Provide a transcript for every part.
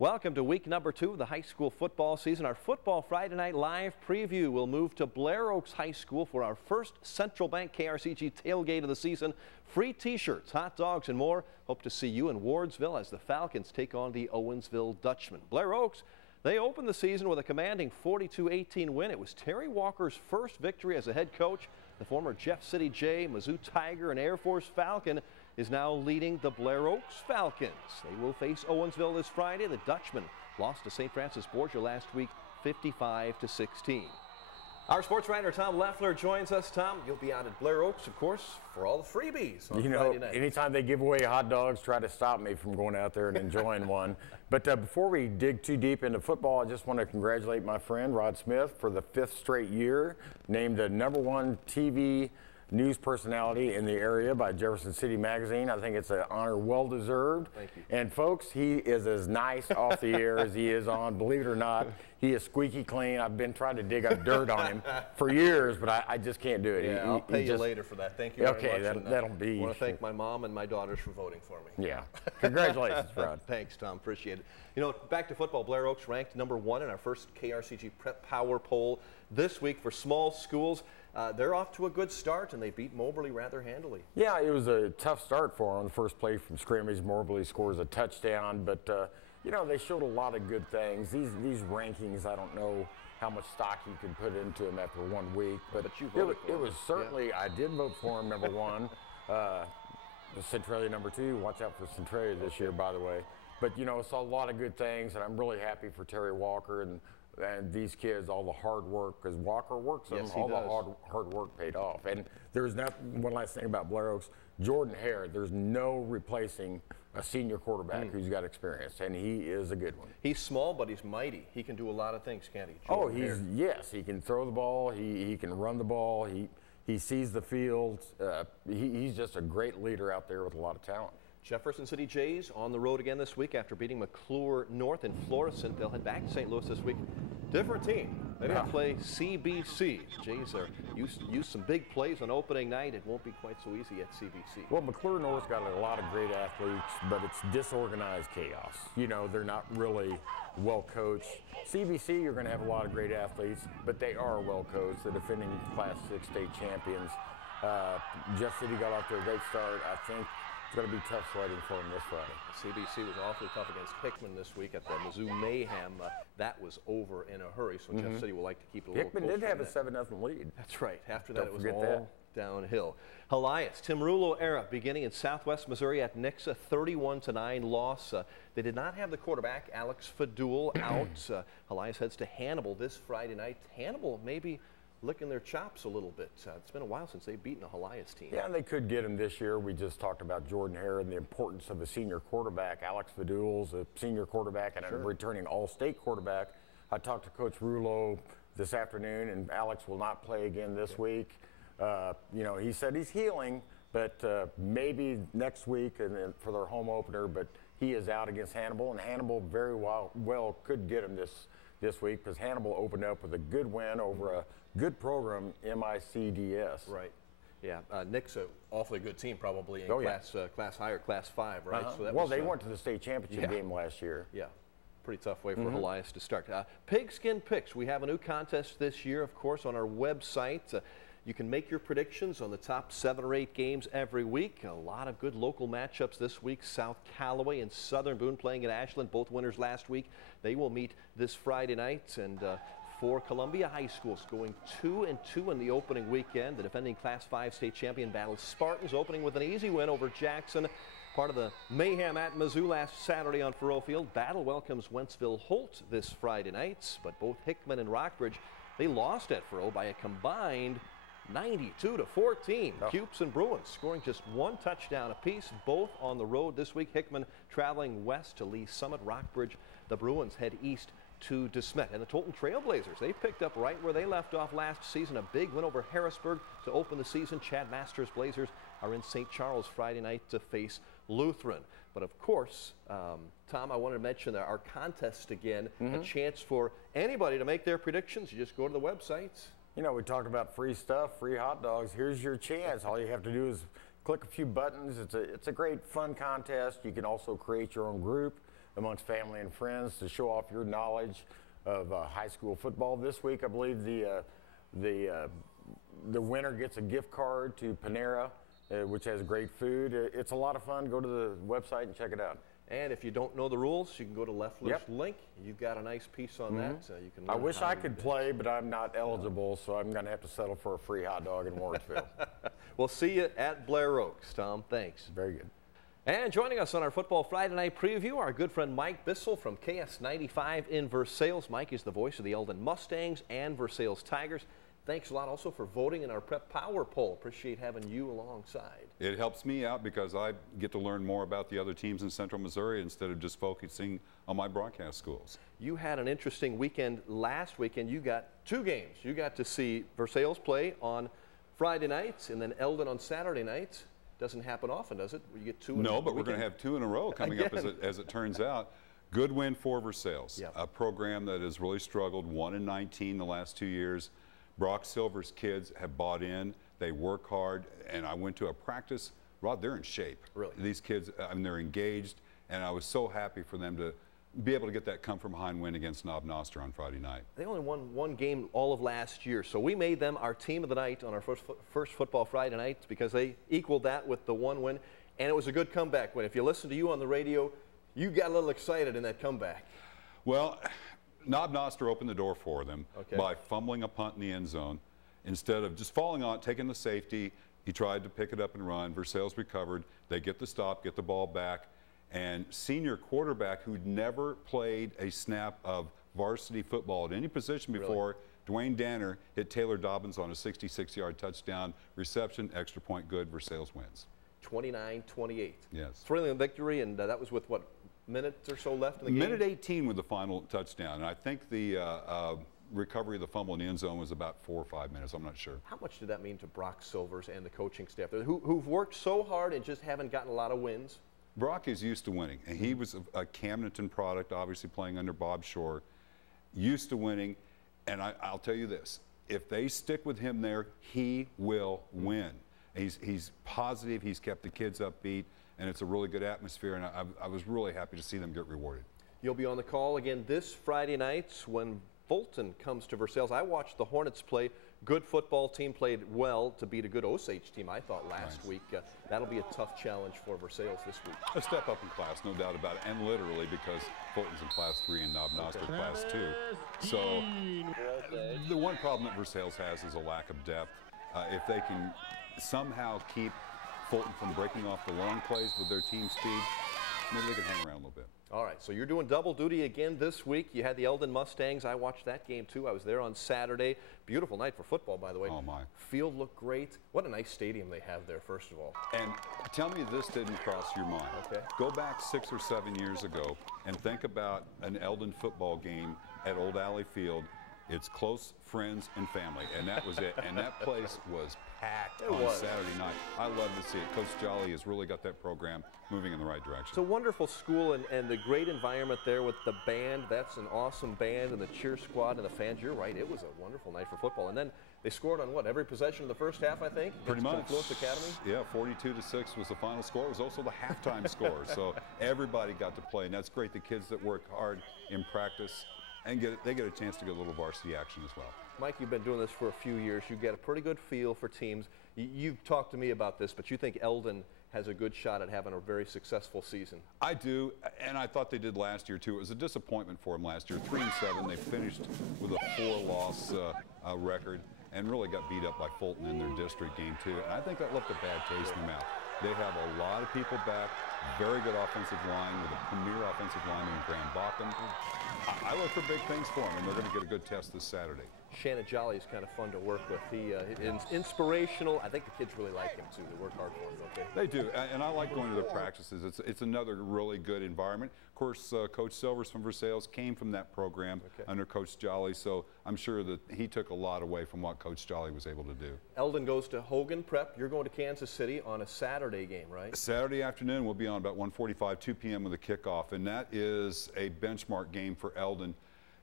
Welcome to week number 2 of the high school football season. Our Football Friday Night Live preview will move to Blair Oaks High School for our first Central Bank KRCG tailgate of the season. Free t-shirts, hot dogs, and more. Hope to see you in Wardsville as the Falcons take on the Owensville Dutchmen. Blair Oaks, they opened the season with a commanding 42-18 win. It was Terry Walker's first victory as a head coach. The former Jeff City Jay, Mizzou Tiger, and Air Force Falcon is now leading the Blair Oaks Falcons. They will face Owensville this Friday. The Dutchmen lost to St. Francis Borgia last week, 55-16. Our sports writer Tom Leffler joins us. Tom, you'll be out at Blair Oaks, of course, for all the freebies on Friday night. Anytime they give away hot dogs, try to stop me from going out there and enjoying one. But before we dig too deep into football, I just want to congratulate my friend Rod Smith for the 5th straight year, named the #1 TV news personality in the area by Jefferson City magazine. I think it's an honor well deserved. Thank you. And folks, he is as nice off the air as he is on. Believe it or not, he is squeaky clean. I've been trying to dig up dirt on him for years, but I just can't do it. Yeah, I'll pay you later for that. Thank you very much. Okay, that'll be. I want to thank my mom and my daughters for voting for me. Yeah. Congratulations, Rod. Thanks, Tom. Appreciate it. You know, back to football. Blair Oaks ranked #1 in our first KRCG Prep Power Poll this week for small schools. They're off to a good start, and they beat Moberly rather handily. Yeah, it was a tough start for them. The first play from scrimmage, Moberly scores a touchdown, but you know, they showed a lot of good things. These rankings, I don't know how much stock you can put into them after 1 week, but it was certainly, yeah. I did vote for him, #1. The Centralia #2. Watch out for Centralia this year, by the way. But, you know, saw a lot of good things, and I'm really happy for Terry Walker and these kids, all the hard work, because Walker works them, yes, all the hard work paid off. And there's one last thing about Blair Oaks, Jordan Hare, there's no replacing a senior quarterback who's got experience, and he is a good one. He's small, but he's mighty. He can do a lot of things, can't he? Yes, he can throw the ball, he can run the ball, he sees the field. He's just a great leader out there with a lot of talent. Jefferson City Jays on the road again this week after beating McClure North in Florissant. They'll head back to St. Louis this week. Different team. They're going to play CBC. Jays are used some big plays on opening night. It won't be quite so easy at CBC. Well, McClure North's got a lot of great athletes, but it's disorganized chaos. You know, they're not really well coached. CBC, you're going to have a lot of great athletes, but they are well coached. The defending Class 6 state champions. Jeff City got off to a great start. I think it's going to be tough sledding for them this Friday. CBC was awfully tough against Hickman this week at the Mizzou Mayhem. That was over in a hurry, so Jeff City will like to keep it a little closer. Hickman did have a 7-0 lead. That's right. After that, it was all downhill. Helias, Tim Rulo era beginning in Southwest Missouri at Nixa, 31-9 loss. They did not have the quarterback, Alex Fadul, out. Helias heads to Hannibal this Friday night. Hannibal maybe licking their chops a little bit. It's been a while since they've beaten a Helias team. Yeah, and they could get him this year. We just talked about Jordan Hare and the importance of a senior quarterback. Alex Fadul's a senior quarterback and a returning all-state quarterback. I talked to Coach Rulo this afternoon, and Alex will not play again this week. You know, he said he's healing, but maybe next week and then for their home opener, but he is out against Hannibal, and Hannibal very well could get him this week because Hannibal opened up with a good win over a good program, MICDS. Right. Yeah. Nixa, awfully good team, probably in class higher, class 5, right? So that they went to the state championship game last year. Yeah. Pretty tough way for Helias to start. Pigskin Picks. We have a new contest this year, of course, on our website. You can make your predictions on the top 7 or 8 games every week. A lot of good local matchups this week. South Callaway and Southern Boone playing at Ashland, both winners last week. They will meet this Friday night. And for Columbia High Schools, going 2-2 in the opening weekend. The defending Class 5 state champion battles Spartans, opening with an easy win over Jackson. Part of the mayhem at Mizzou last Saturday on Faroe Field. Battle welcomes Wentzville Holt this Friday night, but both Hickman and Rockbridge, they lost at Faroe by a combined 92-14. Cupes and Bruins scoring just 1 touchdown apiece, both on the road this week. Hickman traveling west to Lee Summit. Rockbridge, the Bruins head east to DeSmet. And the Tolton Trailblazers, they picked up right where they left off last season. A big win over Harrisburg to open the season. Chad Masters Blazers are in St. Charles Friday night to face Lutheran. But of course, Tom, I wanted to mention our contest again, a chance for anybody to make their predictions. You just go to the website. You know, we talked about free stuff, free hot dogs. Here's your chance. All you have to do is click a few buttons. It's a great fun contest. You can also create your own group. amongst family and friends to show off your knowledge of high school football. This week, I believe the winner gets a gift card to Panera, which has great food. It's a lot of fun. Go to the website and check it out. And if you don't know the rules, you can go to Leffler's link. You've got a nice piece on that. You can. I wish I could play, but I'm not eligible, so I'm going to have to settle for a free hot dog in Warrensville. We'll see you at Blair Oaks, Tom. Thanks. Very good. And joining us on our Football Friday Night Preview, our good friend Mike Bissell from KS95 in Versailles. Mike is the voice of the Eldon Mustangs and Versailles Tigers. Thanks a lot also for voting in our Prep Power Poll. Appreciate having you alongside. It helps me out because I get to learn more about the other teams in Central Missouri instead of just focusing on my broadcast schools. You had an interesting weekend last weekend. You got 2 games. You got to see Versailles play on Friday nights and then Eldon on Saturday nights. Doesn't happen often, does it? You get 2 in a No, but weekend? we're going to have 2 in a row coming up as it turns out. Good win for Versailles, a program that has really struggled, 1-19 the last 2 years. Brock Silver's kids have bought in. They work hard, and I went to a practice. Rod, they're in shape. Really? These kids, I mean, they're engaged, and I was so happy for them to be able to get that come-from-behind win against Knob Noster on Friday night. They only won 1 game all of last year, so we made them our team of the night on our first Football Friday night because they equaled that with the 1 win, and it was a good comeback win. If you listen to you on the radio, you got a little excited in that comeback. Well, Knob Noster opened the door for them by fumbling a punt in the end zone. Instead of just falling on it, taking the safety, he tried to pick it up and run. Versailles recovered. They get the stop, get the ball back. And senior quarterback who'd never played a snap of varsity football at any position before, Dwayne Danner, hit Taylor Dobbins on a 66-yard touchdown reception, extra point good. Versailles wins. 29-28. Yes. Thrilling victory, and that was with what, minutes or so left in the game? Minute 18 with the final touchdown. And I think the recovery of the fumble in the end zone was about 4 or 5 minutes. I'm not sure. How much did that mean to Brock Silvers and the coaching staff who've worked so hard and just haven't gotten a lot of wins? Brock is used to winning, and he was a Camdenton product, obviously playing under Bob Shore, used to winning. And I'll tell you this, if they stick with him there, he will win. He's positive, he's kept the kids upbeat, and it's a really good atmosphere, and I was really happy to see them get rewarded. You'll be on the call again this Friday night when Bolton comes to Versailles. I watched the Hornets play. Good football team, played well to beat a good Osage team, I thought, last week. That'll be a tough challenge for Versailles this week. A step up in class, no doubt about it, and literally because Bolton's in Class 3 and Knob Noster Class 2. So the one problem that Versailles has is a lack of depth. If they can somehow keep Fulton from breaking off the long plays with their team speed, maybe they can hang around a little bit. All right, so you're doing double duty again this week. You had the Eldon Mustangs. I watched that game too. I was there on Saturday. Beautiful night for football, by the way. Oh, my. Field looked great. What a nice stadium they have there, first of all. And tell me this didn't cross your mind. Okay. Go back 6 or 7 years ago and think about an Eldon football game at Old Alley Field. It's close friends and family, and that was it. And that place was packed on Saturday night. I love to see it. Coach Jolly has really got that program moving in the right direction. It's a wonderful school, and the great environment there with the band. That's an awesome band, and the cheer squad and the fans. You're right. It was a wonderful night for football. And then they scored on what, every possession of the first half, I think? Pretty much. Confluence Academy? Yeah, 42-6 was the final score. It was also the halftime score. So everybody got to play, and that's great. The kids that work hard in practice and they get a chance to get a little varsity action as well. Mike, you've been doing this for a few years. You get a pretty good feel for teams. You've talked to me about this, but you think Eldon has a good shot at having a very successful season. I do, and I thought they did last year too. It was a disappointment for them last year. 3-7, they finished with a 4-loss record and really got beat up by Fulton in their district game too. And I think that left a bad taste in their mouth. They have a lot of people back, very good offensive line with a premier offensive lineman in Graham Bockham. I look for big things for them, and they're going to get a good test this Saturday. Shannon Jolly is kind of fun to work with. He is inspirational. I think the kids really like him, too. They work hard for him, don't they? They do, and I like going to their practices. It's another really good environment. Of course, Coach Silvers from Versailles came from that program under Coach Jolly, so I'm sure that he took a lot away from what Coach Jolly was able to do. Eldon goes to Hogan Prep. You're going to Kansas City on a Saturday game, right? Saturday afternoon, we'll be on about 1:45, 2 p.m. with a kickoff, and that is a benchmark game for Eldon.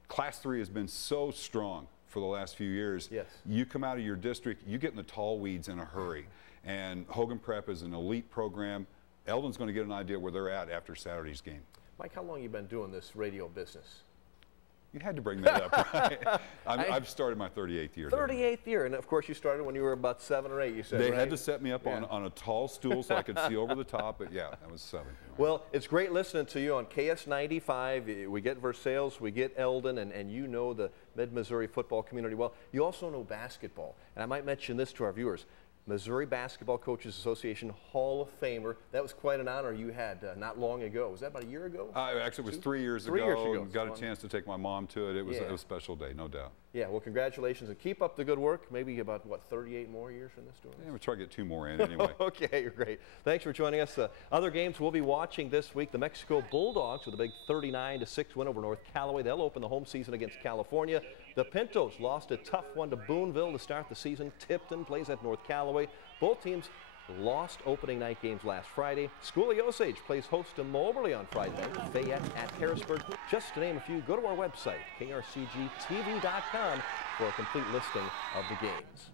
Class 3 has been so strong for the last few years. Yes. You come out of your district, you get in the tall weeds in a hurry. And Hogan Prep is an elite program. Eldon's going to get an idea where they're at after Saturday's game. Mike, how long you been doing this radio business? You had to bring that up, right? I've started my 38th year. 38th year, and of course you started when you were about 7 or 8, you said, They right? had to set me up on a tall stool so I could see over the top, but yeah, that was 7. Well, it's great listening to you on KS95. We get Versailles, we get Eldon, and you know the Mid-Missouri football community well. You also know basketball, and I might mention this to our viewers. Missouri Basketball Coaches Association Hall of Famer. That was quite an honor you had not long ago. Was that about a year ago? Actually, it was 3 years ago. 3 years ago. And got a chance to take my mom to it. It was a special day, no doubt. Yeah, well, congratulations, and keep up the good work. Maybe about, what, 38 more years from this doing this? Yeah, we'll try to get 2 more in anyway. Okay, great. Thanks for joining us. Other games we'll be watching this week. The Mexico Bulldogs with a big 39-6 win over North Callaway. They'll open the home season against California. The Pintos lost a tough one to Boonville to start the season. Tipton plays at North Callaway. Both teams lost opening night games last Friday. School of Osage plays host to Moberly on Friday night. Fayette at Harrisburg. Just to name a few, go to our website, krcgtv.com, for a complete listing of the games.